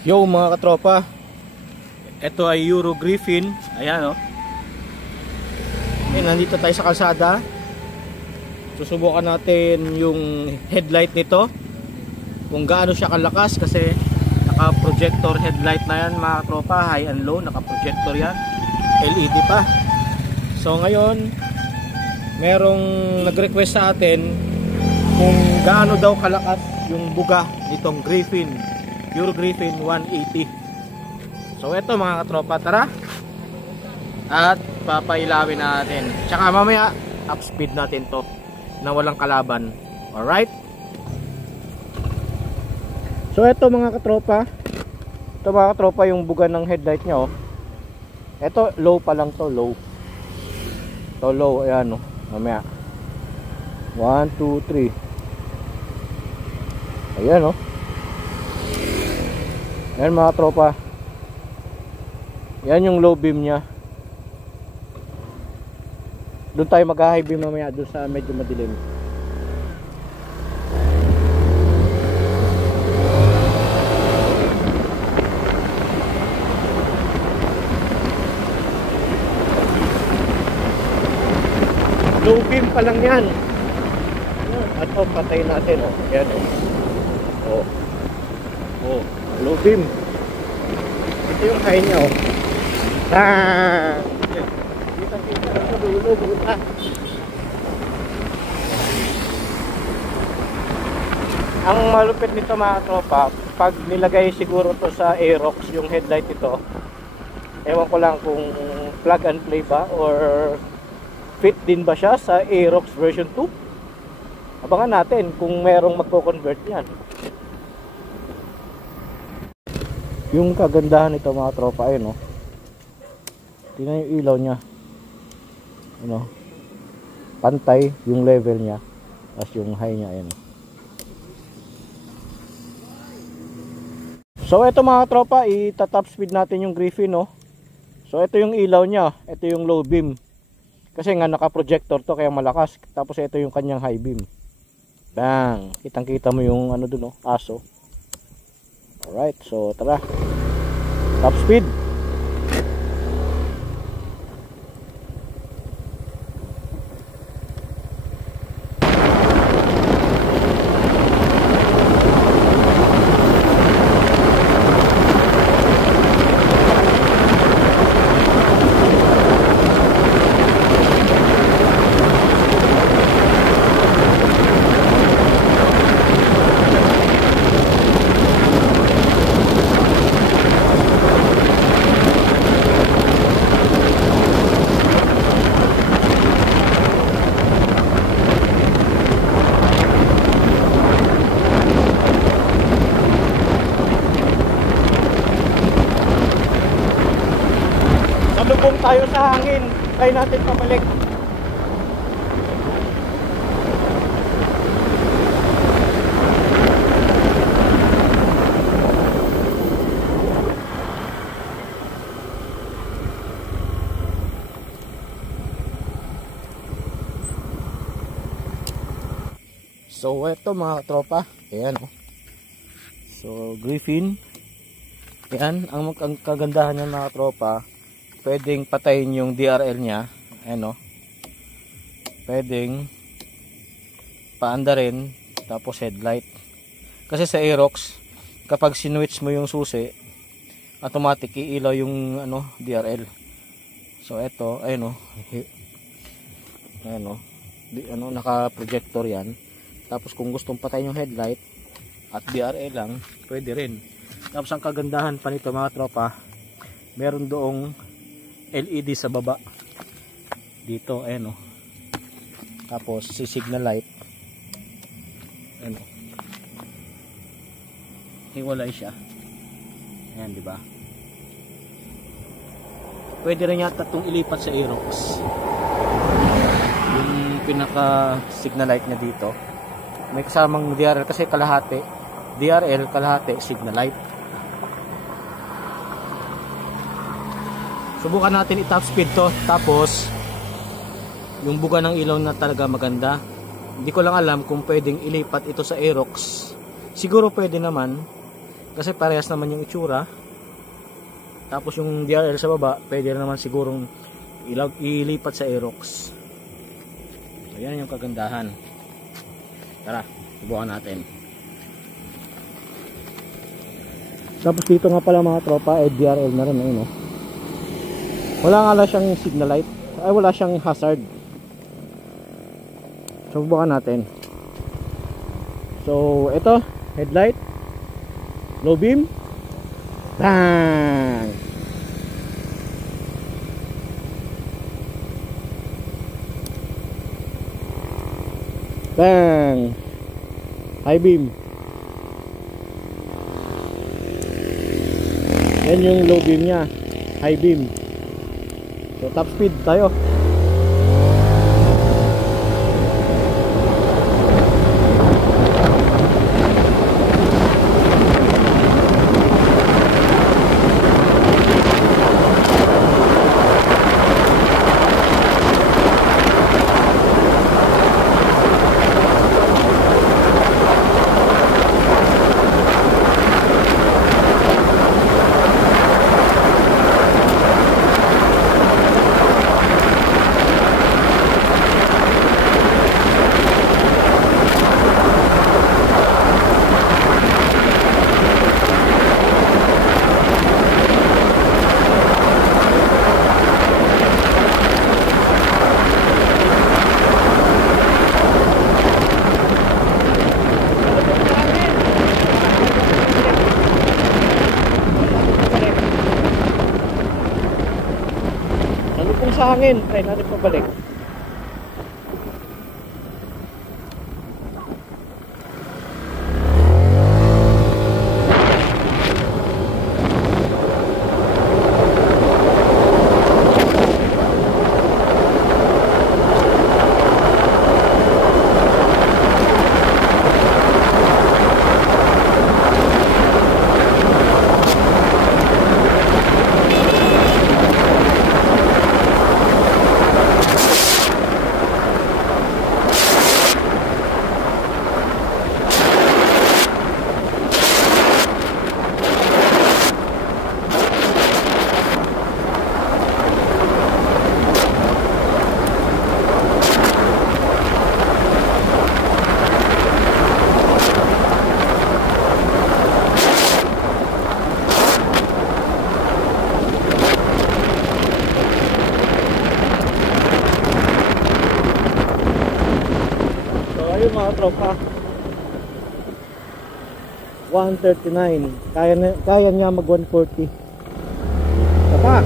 Yo mga katropa, ito ay Euro Griffin. Ayan o. Nandito tayo sa kalsada. Susubukan natin yung headlight nito, kung gaano siya kalakas, kasi naka-projector headlight na yan mga katropa. High and low, naka-projector yan, LED pa. So ngayon, merong nag-request sa atin kung gaano daw kalakas yung buga nitong Griffin, Euro Griffin 180. So ito mga katropa, tara at papailawin natin. Tsaka mamaya up speed natin to na walang kalaban. Alright. So ito mga katropa, yung buga ng headlight nya oh. Ito low pa lang to, low. To low, ayan oh. Mamaya 1, 2, 3. Ayan oh. Ayan mga tropa, yan yung low beam nya. Doon tayo mag-high beam mamaya, doon sa medyo madilim. Low beam pa lang yan. At oh, patay natin oh. Ayan oh. Oh, low beam. Ito yung high nya oh. Kita sa dulo, buta. Ang malupit nito mga tropa, pag nilagay siguro to sa Aerox yung headlight nito, ewan ko lang kung plug and play ba or fit din ba siya sa Aerox version 2. Abangan natin kung merong magko-convert yan. Yung kagandahan nito mga tropa, ayun oh. Tingnan yung ilaw nya, ano, pantay yung level nya, as yung high nya, ayun. So ito mga tropa, ita-top speed natin yung Griffin oh. So ito yung ilaw nya, ito yung low beam, kasi nga naka-projector to kaya malakas. Tapos ito yung kanyang high beam. Bang, kitang kita mo yung ano dun oh, aso. Alright, so tara, top speed. Lubong tayo sa hangin, try natin pabalik. So eto mga tropa, ayan oh. So Griffin, ayan, ang kagandahan niya mga tropa, pwedeng patayin yung DRL nya, ano, pwedeng paanda rin, tapos headlight. Kasi sa Aerox, kapag sinwitch mo yung susi, automatic iilaw yung ano, DRL. So eto, ayun ano, naka-projector yan. Tapos kung gustong patayin yung headlight at DRL lang, pwede rin. Tapos ang kagandahan pa nito mga tropa, meron doong LED sa baba dito, ayan o. Tapos si signal light, ayan o, hiwalay siya, ayan, diba? Pwede rin yata itong ilipat sa Aerox, yung pinaka signal light nya dito. May kasamang DRL kasi kalahati DRL, kalahati signal light. Subukan natin i-top speed to, tapos yung buga ng ilaw na talaga maganda. Hindi ko lang alam kung pwedeng ilipat ito sa Aerox. Siguro pwede naman, Kasi parehas naman yung itsura. Tapos yung DRL sa baba, pwede naman sigurong ilipat sa Aerox. Ayan yung kagandahan. Tara, subukan natin. Tapos dito nga pala mga tropa, DRL na rin, ayun, oh. Wala nga lang siyang signal light, ay wala siyang hazard. Subukan natin. So ito, headlight, low beam, bang! Bang! High beam. Yan yung low beam nya, high beam. So top speed tayo. Sa hangin, try natin pabalik. Ayun mga tropa, 139, kaya niya mag 140. Tapak.